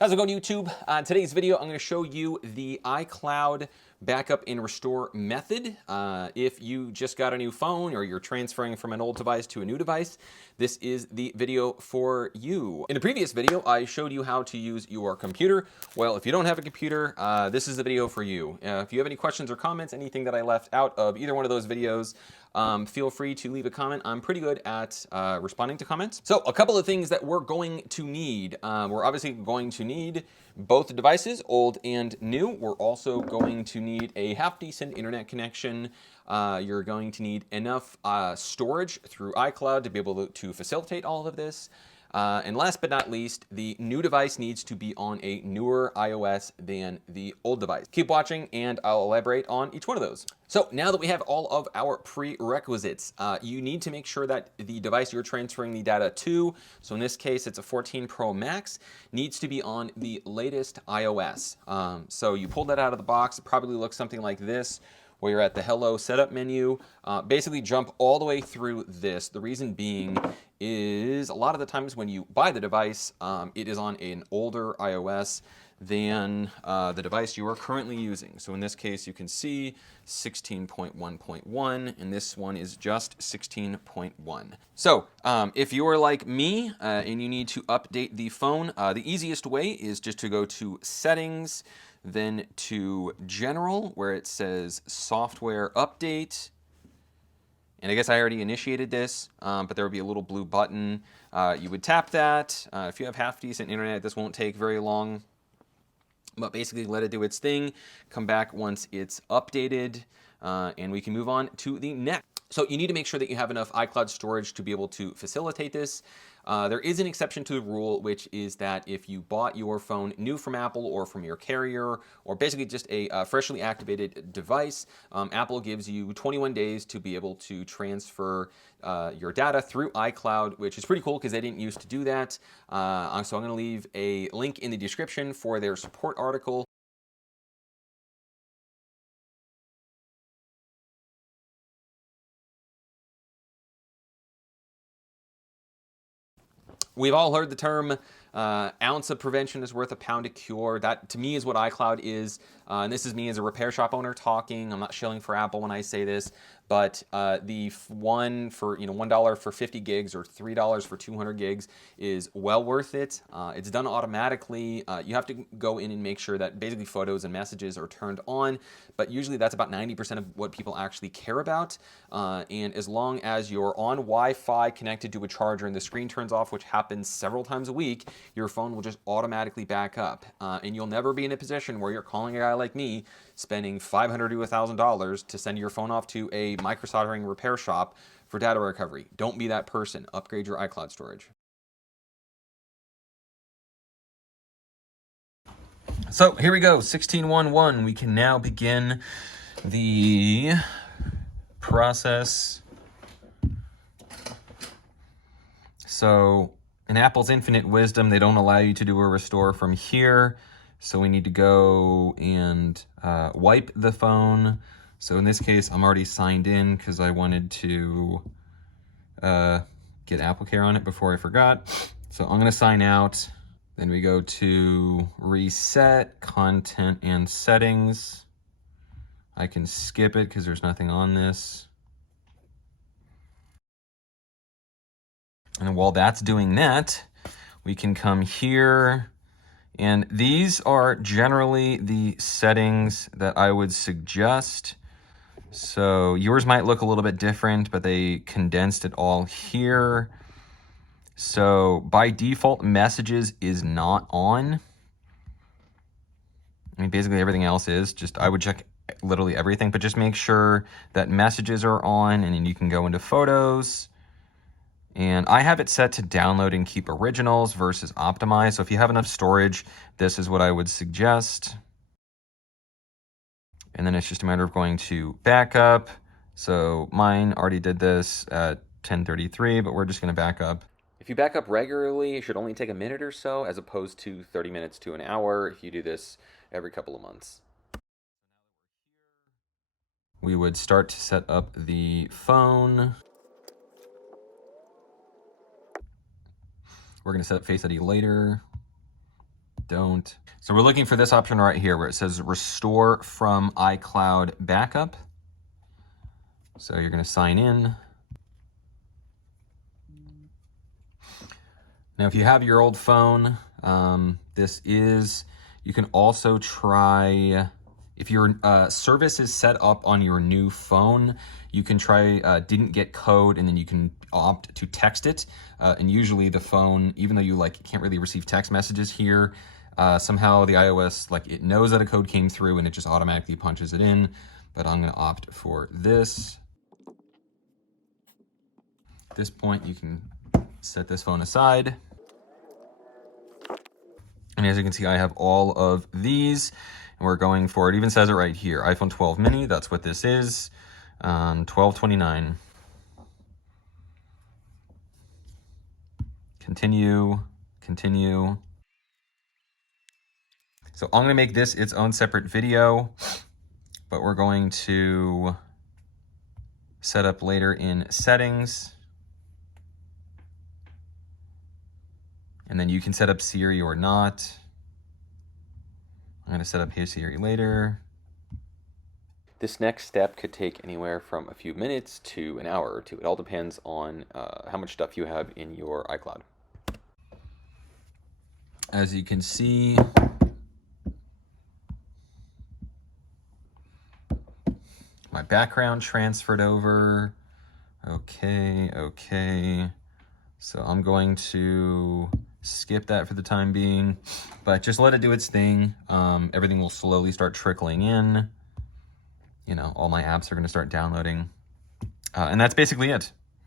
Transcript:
How's it going, YouTube? Today's video, I'm going to show you the iCloud backup and restore method. If you just got a new phone or you're transferring from an old device to a new device, this is the video for you. In the previous video, I showed you how to use your computer. Well, if you don't have a computer, this is the video for you. If you have any questions or comments, anything that I left out of either one of those videos, feel free to leave a comment. I'm pretty good at responding to comments. So a couple of things that we're going to need. We're obviously going to need both devices, old and new. We're also going to need a half-decent internet connection. You're going to need enough storage through iCloud to be able to facilitate all of this. And last but not least, the new device needs to be on a newer iOS than the old device. Keep watching and I'll elaborate on each one of those. So now that we have all of our prerequisites, you need to make sure that the device you're transferring the data to, so in this case it's a 14 Pro Max, needs to be on the latest iOS. So you pull that out of the box, it probably looks something like this, where you're at the Hello Setup menu. Basically jump all the way through this. The reason being is a lot of the times when you buy the device, it is on an older iOS than the device you are currently using. So in this case, you can see 16.1.1, and this one is just 16.1. So if you are like me and you need to update the phone, the easiest way is just to go to Settings, then to General, where it says Software Update. And I guess I already initiated this, but there would be a little blue button. You would tap that. If you have half-decent internet, this won't take very long. But basically let it do its thing, come back once it's updated, and we can move on to the next. So you need to make sure that you have enough iCloud storage to be able to facilitate this. There is an exception to the rule, which is that if you bought your phone new from Apple or from your carrier, or basically just a freshly activated device, Apple gives you 21 days to be able to transfer your data through iCloud, which is pretty cool because they didn't used to do that. So I'm going to leave a link in the description for their support article. We've all heard the term ounce of prevention is worth a pound of cure. That, to me, is what iCloud is. And this is me as a repair shop owner talking. I'm not shilling for Apple when I say this, but the one for $1 for 50 gigs or $3 for 200 gigs is well worth it. It's done automatically. You have to go in and make sure that basically photos and messages are turned on, but usually that's about 90% of what people actually care about. And as long as you're on Wi-Fi connected to a charger and the screen turns off, which happens several times a week, your phone will just automatically back up. And you'll never be in a position where you're calling a guy like me, spending $500 to $1,000 to send your phone off to a microsoldering repair shop for data recovery. Don't be that person. Upgrade your iCloud storage. So here we go, 16.1.1. We can now begin the process. So in Apple's infinite wisdom, they don't allow you to do a restore from here. So we need to go and wipe the phone. So in this case, I'm already signed in because I wanted to get AppleCare on it before I forgot. So I'm going to sign out. Then we go to Reset, Content and Settings. I can skip it because there's nothing on this. And while that's doing that, we can come here. And these are generally the settings that I would suggest. So yours might look a little bit different, but they condensed it all here. So by default, messages is not on. I mean, basically everything else is. Just, I would check literally everything, but just make sure that messages are on, and then you can go into photos. And I have it set to download and keep originals versus optimize. So if you have enough storage, this is what I would suggest. And then it's just a matter of going to backup. So mine already did this at 10:33, but we're just going to back up. If you back up regularly, it should only take a minute or so, as opposed to 30 minutes to an hour if you do this every couple of months. We would start to set up the phone. We're going to set up Face ID later. don't. So we're looking for this option right here where it says restore from iCloud backup. So you're going to sign in. Now, if you have your old phone, you can also try, if your service is set up on your new phone, you can try didn't get code, and then you can opt to text it. And usually the phone, even though you can't really receive text messages here, somehow the iOS, it knows that a code came through and it just automatically punches it in. But I'm going to opt for this. At this point, you can set this phone aside. And as you can see, I have all of these, and we're going for, it even says it right here, iPhone 12 mini, that's what this is, $1229. Continue, continue. So I'm gonna make this its own separate video, but we're going to set up later in settings. And then you can set up Siri or not. I'm gonna set up Hey Siri later. This next step could take anywhere from a few minutes to an hour or two. It all depends on how much stuff you have in your iCloud. As you can see, my background transferred over. Okay, okay. So I'm going to skip that for the time being, but just let it do its thing. Everything will slowly start trickling in. All my apps are going to start downloading. And that's basically it.